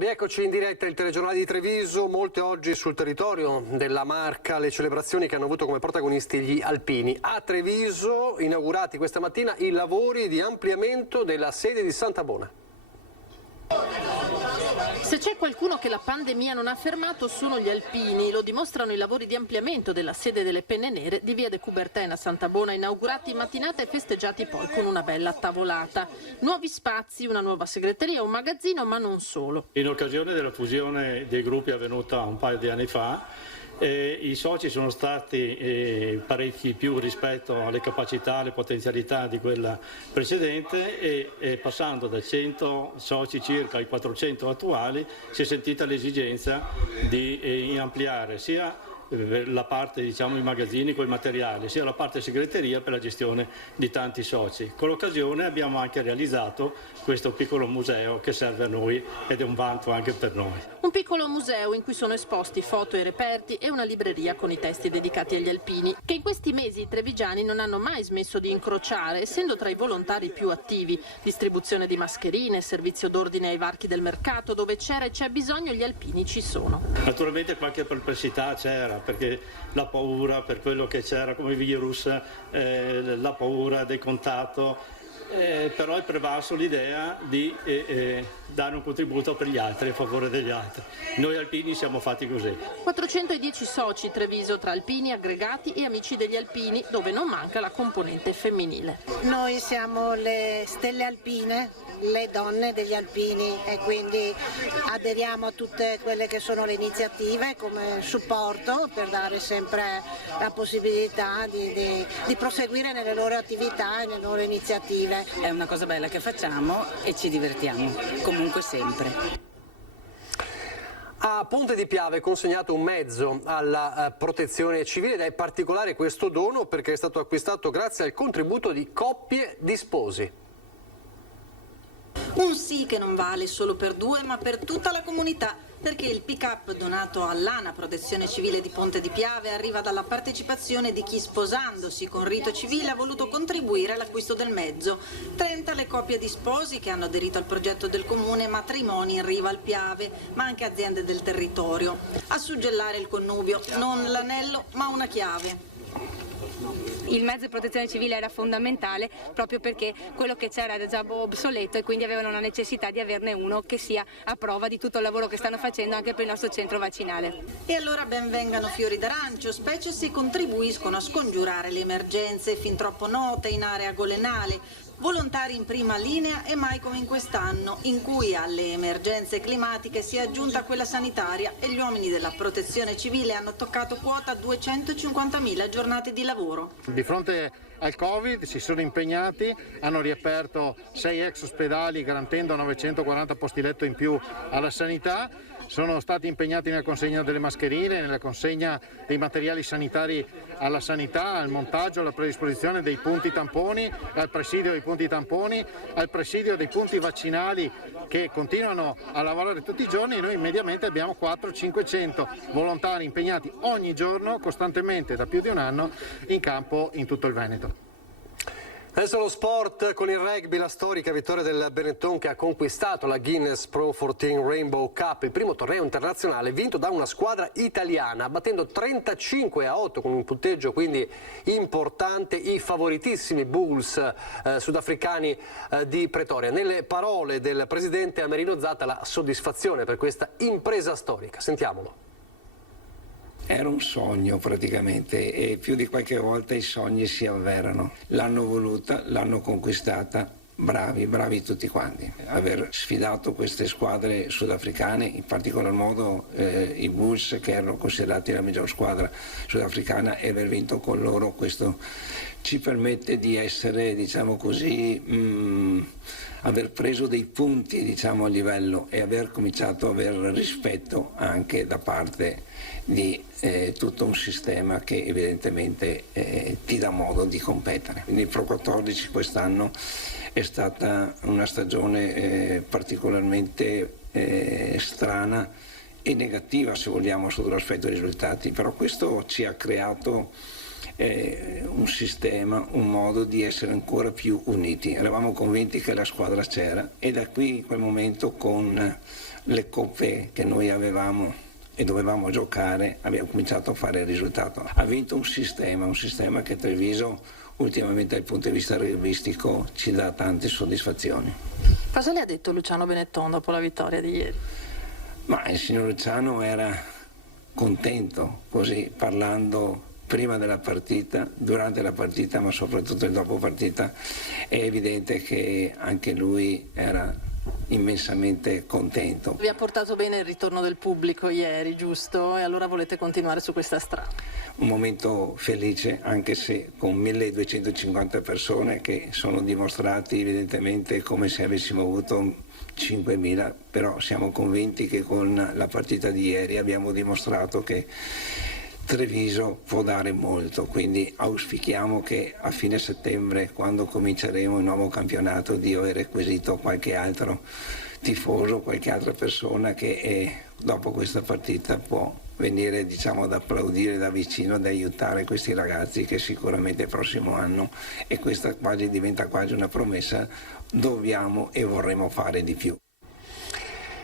Rieccoci in diretta, il telegiornale di Treviso. Molte oggi sul territorio della Marca le celebrazioni che hanno avuto come protagonisti gli alpini. A Treviso, inaugurati questa mattina i lavori di ampliamento della sede di Santabona. Se c'è qualcuno che la pandemia non ha fermato sono gli alpini, lo dimostrano i lavori di ampliamento della sede delle Penne Nere di via de Coubertin a Santabona, inaugurati in mattinata e festeggiati poi con una bella tavolata. Nuovi spazi, una nuova segreteria, un magazzino, ma non solo. In occasione della fusione dei gruppi avvenuta un paio di anni fa, i soci sono stati parecchi più rispetto alle capacità, alle potenzialità di quella precedente e passando da 100 soci circa ai 400 attuali si è sentita l'esigenza di ampliare sia la parte, diciamo, i magazzini con i materiali, sia la parte segreteria per la gestione di tanti soci. Con l'occasione abbiamo anche realizzato questo piccolo museo che serve a noi ed è un vanto anche per noi. Un piccolo museo in cui sono esposti foto e reperti e una libreria con i testi dedicati agli alpini, che in questi mesi i trevigiani non hanno mai smesso di incrociare, essendo tra i volontari più attivi. Distribuzione di mascherine, servizio d'ordine ai varchi del mercato, dove c'era e c'è bisogno gli alpini ci sono. Naturalmente qualche perplessità c'era, perché la paura per quello che c'era come virus, la paura del contatto, però è prevalso l'idea di dare un contributo per gli altri, a favore degli altri. Noi alpini siamo fatti così. 410 soci Treviso tra alpini, aggregati e amici degli alpini, dove non manca la componente femminile. Noi siamo le stelle alpine, le donne degli alpini, e quindi aderiamo a tutte quelle che sono le iniziative come supporto per dare sempre la possibilità di proseguire nelle loro attività e nelle loro iniziative. È una cosa bella che facciamo e ci divertiamo, comunque sempre. A Ponte di Piave è consegnato un mezzo alla protezione civile ed è particolare questo dono perché è stato acquistato grazie al contributo di coppie di sposi. Un sì che non vale solo per due ma per tutta la comunità, perché il pick-up donato all'ANA Protezione Civile di Ponte di Piave arriva dalla partecipazione di chi, sposandosi con rito civile, ha voluto contribuire all'acquisto del mezzo. 30 le coppie di sposi che hanno aderito al progetto del comune Matrimoni in riva al Piave, ma anche aziende del territorio. A suggellare il connubio, non l'anello ma una chiave. Il mezzo di protezione civile era fondamentale proprio perché quello che c'era era già obsoleto e quindi avevano la necessità di averne uno che sia a prova di tutto il lavoro che stanno facendo anche per il nostro centro vaccinale. E allora ben vengano fiori d'arancio, specie se contribuiscono a scongiurare le emergenze fin troppo note in area golenale. Volontari in prima linea e mai come in quest'anno, in cui alle emergenze climatiche si è aggiunta quella sanitaria e gli uomini della protezione civile hanno toccato quota 250.000 giornate di lavoro. Di fronte al Covid si sono impegnati, hanno riaperto 6 ex ospedali garantendo 940 posti letto in più alla sanità. Sono stati impegnati nella consegna delle mascherine, nella consegna dei materiali sanitari alla sanità, al montaggio, alla predisposizione dei punti tamponi, al presidio dei punti tamponi, al presidio dei punti vaccinali che continuano a lavorare tutti i giorni. Noi mediamente abbiamo 400-500 volontari impegnati ogni giorno, costantemente da più di un anno, in campo in tutto il Veneto. Adesso lo sport con il rugby, la storica vittoria del Benetton che ha conquistato la Guinness Pro 14 Rainbow Cup, il primo torneo internazionale vinto da una squadra italiana, battendo 35-8 con un punteggio quindi importante i favoritissimi Bulls sudafricani di Pretoria. Nelle parole del presidente Amerino Zatta la soddisfazione per questa impresa storica. Sentiamolo. Era un sogno praticamente e più di qualche volta i sogni si avverano. L'hanno voluta, l'hanno conquistata, bravi tutti quanti. Aver sfidato queste squadre sudafricane, in particolar modo i Bulls che erano considerati la miglior squadra sudafricana, e aver vinto con loro, questo ci permette di essere, diciamo così, aver preso dei punti, diciamo, a livello e aver cominciato a avere rispetto anche da parte di tutto un sistema che evidentemente ti dà modo di competere. Quindi il Pro 14 quest'anno è stata una stagione particolarmente strana e negativa, se vogliamo, sotto l'aspetto dei risultati, però questo ci ha creato un sistema, un modo di essere ancora più uniti. Eravamo convinti che la squadra c'era e da qui in quel momento con le coppe che noi avevamo e dovevamo giocare abbiamo cominciato a fare il risultato. Ha vinto un sistema che Treviso ultimamente dal punto di vista rugbyistico ci dà tante soddisfazioni. Cosa le ha detto Luciano Benetton dopo la vittoria di ieri? Ma il signor Luciano era contento, così parlando prima della partita, durante la partita, ma soprattutto il dopo partita, è evidente che anche lui era immensamente contento. Vi ha portato bene il ritorno del pubblico ieri, giusto? E allora volete continuare su questa strada? Un momento felice, anche se con 1250 persone che sono dimostrati evidentemente come se avessimo avuto 5.000, però siamo convinti che con la partita di ieri abbiamo dimostrato che Treviso può dare molto, quindi auspichiamo che a fine settembre, quando cominceremo il nuovo campionato, di aver acquisito qualche altro tifoso, qualche altra persona che dopo questa partita può venire, diciamo, ad applaudire da vicino, ad aiutare questi ragazzi che sicuramente il prossimo anno, e questa diventa quasi una promessa, dobbiamo e vorremmo fare di più.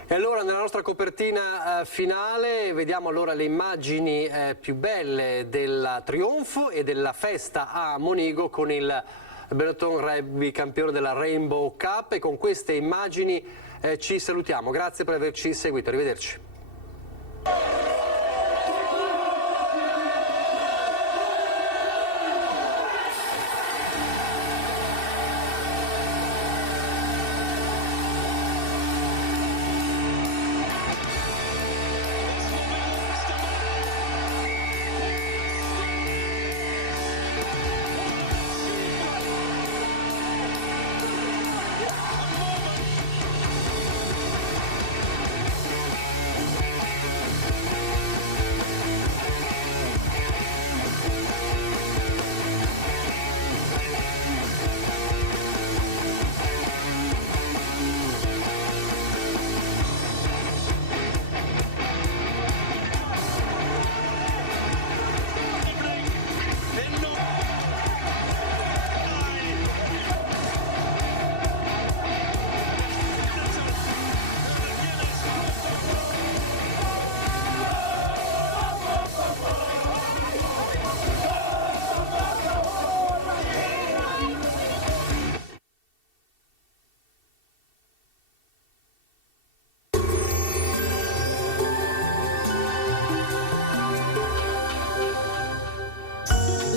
E allora nella nostra copertina finale vediamo allora le immagini più belle del trionfo e della festa a Monigo con il Benetton Rugby campione della Rainbow Cup, e con queste immagini ci salutiamo. Grazie per averci seguito, arrivederci.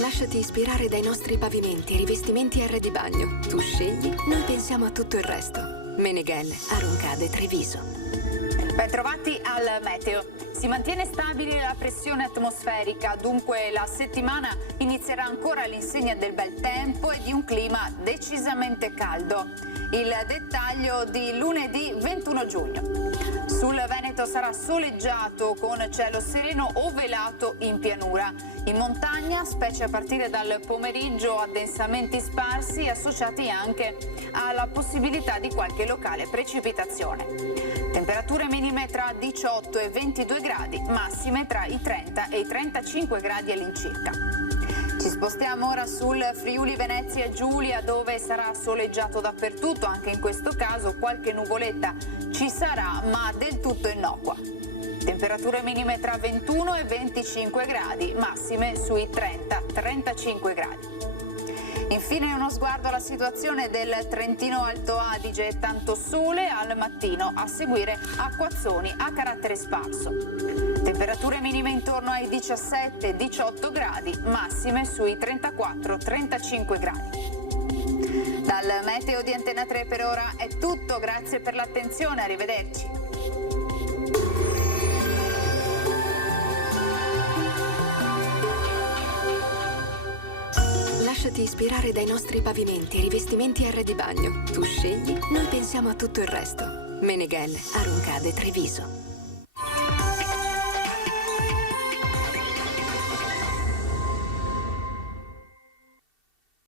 Lasciati ispirare dai nostri pavimenti, rivestimenti e arredi bagno. Tu scegli, noi pensiamo a tutto il resto. Meneghel, Aroncade, Treviso. Bentrovati al meteo. Si mantiene stabile la pressione atmosferica, dunque la settimana inizierà ancora all'insegna del bel tempo e di un clima decisamente caldo. Il dettaglio di lunedì 21 giugno. Sul Veneto sarà soleggiato con cielo sereno o velato in pianura. In montagna, specie a partire dal pomeriggio, addensamenti sparsi associati anche alla possibilità di qualche locale precipitazione. Temperature minime tra 18 e 22 gradi, massime tra i 30 e i 35 gradi all'incirca. Ci spostiamo ora sul Friuli Venezia Giulia, dove sarà soleggiato dappertutto, anche in questo caso qualche nuvoletta ci sarà, ma del tutto innocua. Temperature minime tra 21 e 25 gradi, massime sui 30-35 gradi. Infine uno sguardo alla situazione del Trentino Alto Adige, tanto sole al mattino, a seguire acquazzoni a carattere sparso. Temperature minime intorno ai 17-18 gradi, massime sui 34-35 gradi. Dal meteo di Antena 3 per ora è tutto, grazie per l'attenzione, arrivederci. Lasciati ispirare dai nostri pavimenti, rivestimenti e arredi bagno. Tu scegli, noi pensiamo a tutto il resto. Meneghel, Aroncade, Treviso.